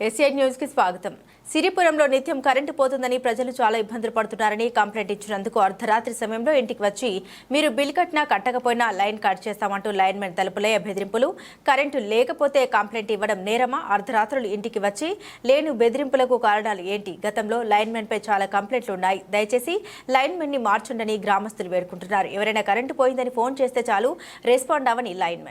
SI న్యూస్కి స్వాగతం సిరిపురంలో నిత్యం కరెంటు పోతుందని ప్రజలు చాలా ఇబ్బందులు పడుతున్నారని కంప్లైంట్ ఇచ్చినందుకు అర్ధరాత్రి సమయంలో ఇంటికి వచ్చి మీరు బిల్ కట్టినా కట్టకపోయినా లైన్ కట్ చేస్తామంటూ లైన్ మెన్ తలుపులే బెదిరింపులు కరెంటు లేకపోతే కంప్లైంట్ ఇవ్వడం నేరమా అర్ధరాత్రులు ఇంటికి వచ్చి లేని బెదిరింపులకు కారణాలు ఏంటి గతంలో లైన్ మెన్ పై చాలా కంప్లైంట్లు ఉన్నాయి దయచేసి లైన్ మెన్ని మార్చుండని గ్రామస్తులు వేడుకుంటున్నారు ఎవరైనా కరెంటు పోయిందని ఫోన్ చేస్తే చాలు రెస్పాండ్ అవని లైన్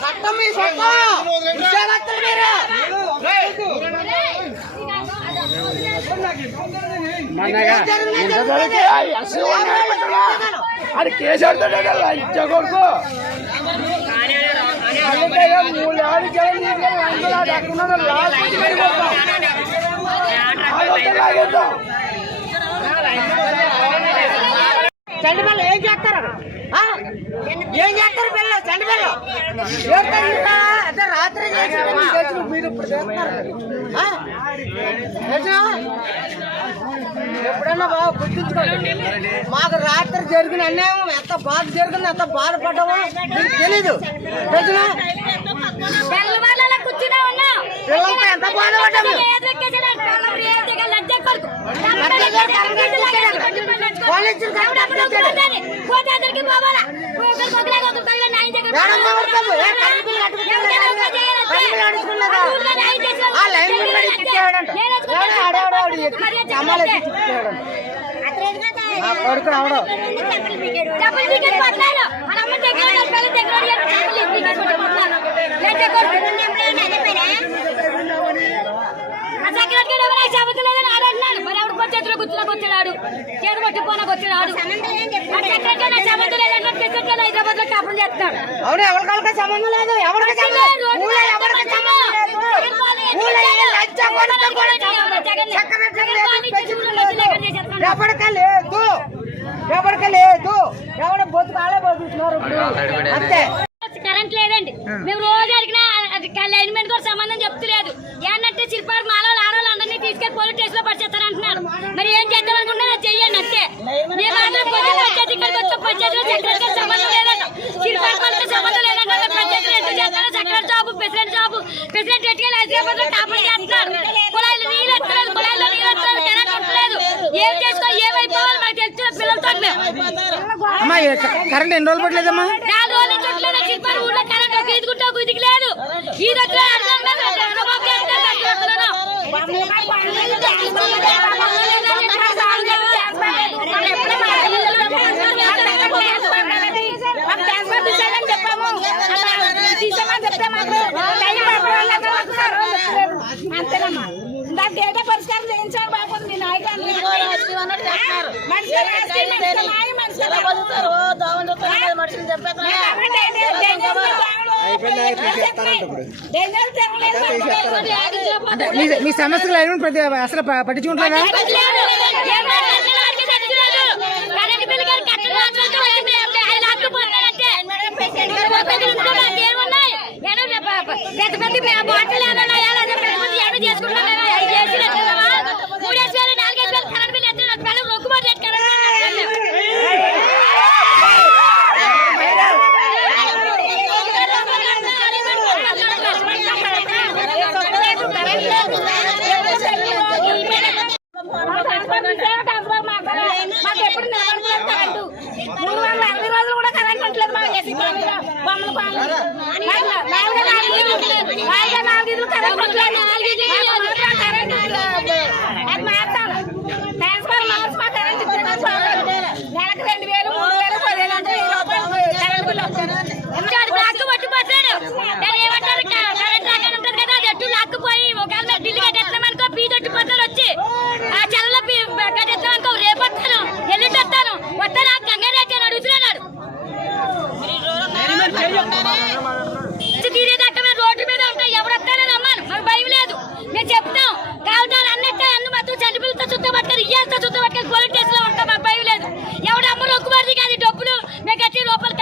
சட்டமே சட்டம் விசாரத்தை అది కేసీఆర్ తోటే కదా ఇచ్చా కొడుకు. మూడు ఏం చేస్తారు? ఆ? ఏం చేస్తారు పిల్లలు? చండిపల్లి అంటే రాత్రి చేసి మీరు ఇప్పుడు? ఎప్పుడన్నా బాగా గుర్తుంచుకోండి. మాకు రాత్రి జరిగిన అన్యాయం ఎంత బాధ జరిగింది ఎంత బాధపడ్డామో మీకు తెలీదు. ఉన్నాం. పిల్లలతో ఎంత బాధపడ్డాము? కొడుకు. కాలేజీలు ఎవడెప్పుడు వస్తున్నాడని. పోతే అతనికి పోవాలా. ఒకరికి ఒకలాగా ఒకరు తల్లి న్యాయం చేయగలరు. మేడం ఎవరికమ్మ? ఏ కరెంట్ బిల్లు కట్టుకుంటే ఎవరైనా ఒక చేయాలి. కరెంట్ బిల్లు అడుగుతున్నదా? ఆ ఊర్లో న్యాయం చేసే ఆ లైన్ బిల్లు వాళ్ళు ఇచ్చేవాడంట. నేను ఎత్తుకుంటా. ఎవడో ఆడేవాడు ఎత్తి- మరి ఎత్తుకుంటే. అమ్మాయిలు ఎత్తి రావడం దగ్గర దగ్గర సెక్రటరీ ఎవరు నాకు చెబుతూ లేదని ఆడు అంటున్నాడు. మరి ఎవడు పోతే చేతిలో గుర్తులోకి వచ్చాడు చేతి కొట్టి పోనకు వచ్చాడు ఆ సెక్రటరీ నాకు చెబుతూ లేదంటే సెక్రటరీ హైదరాబాద్లో కాపురం చేస్తాడు. అవును ఎవరికాళ్ళకి సంబంధం లేదు? ఎవరికి సంబంధం లేదు. ఊళ్ళో ఎవరికి సంబంధం లేదు ఊళ్ళో ఏ లజ్జ కొడుకు కూడా సంబంధం లేదు. సెక్రటరీ లేదు, ప్రెసిడెంట్ లేదు. ఎవరికి లేదు ఎవరికి లేదు ఎవడ బతుకాలే బతుకుతున్నారు ఇప్పుడు అంతే కరెంట్ లేదండి మేము రోజు అడిగినా అది లైన్ మెన్ కూడా సంబంధం చెప్తలేదు ఏంటంటే శిల్పాలు మాలవాళ్ళు ఆడవాళ్ళు అందరినీ తీసుకెళ్ళి పోలీస్ స్టేషన్లో పడిచేస్తారు అంటున్నారు మరి ఏం చేద్దాం అనుకుంటున్నా అది చెయ్యండి అంతే మేము మాత్రం పొద్దున్న పంచాయతీ ఇక్కడికి వచ్చి పంచాయతీలో సెక్రటరీ గారికి సంబంధం లేదంట శిల్పాల వాళ్ళకి సంబంధం లేదంట మరి పంచాయతీలో ఎంత చేస్తారో secretary job president job. President ఎట్టుకెళ్ళి హైదరాబాద్లో కాపీ చేస్తున్నారు. కుళాయిలు నీళ్ళు ఎత్తలేదు కుళాయిలో నీళ్ళు ఎత్తలేదు కరెంట్ ఉండలేదు ఏం చేసుకో ఏమైపోవాలి మాకు తెలిసిన పిల్లలతో మేము. అమ్మా కరెంట్ ఎన్ని రోజులు పట్టలేదమ్మా? నాలుగు రోజుల చుట్టూ చిరుపడి ఊళ్ళో కరెంట్ ఒక ఇదికి లేదు. ఈ దగ్గర అర్థం లేదు చంద్రబాబు గారు దగ్గర వస్తున్నాను. అంతేనమ్మా దాని డేటా పరిష్కారం చేయించాడు బాబు మీ నాయకులు మీ మీ సమస్యలు అసలు పట్టించుకుంటారా పెద్ద పెద్ద బాటిల్ మూడేసి వేలు, నాలుగేసి వేలు కరెంట్ బిల్లు ఎత్తున పిల్లలు రొక్కుబాటు చేసి కరెంట్ మాకు ఎప్పుడు నిలబడలేదు కరెంటు మూడు వందల అరవై రోజులు కూడా కరెంట్ ఉండలేదు మాకు. ఎస్సీ కాలనీలో బొమ్మల నాలుగు पार्टी लोकल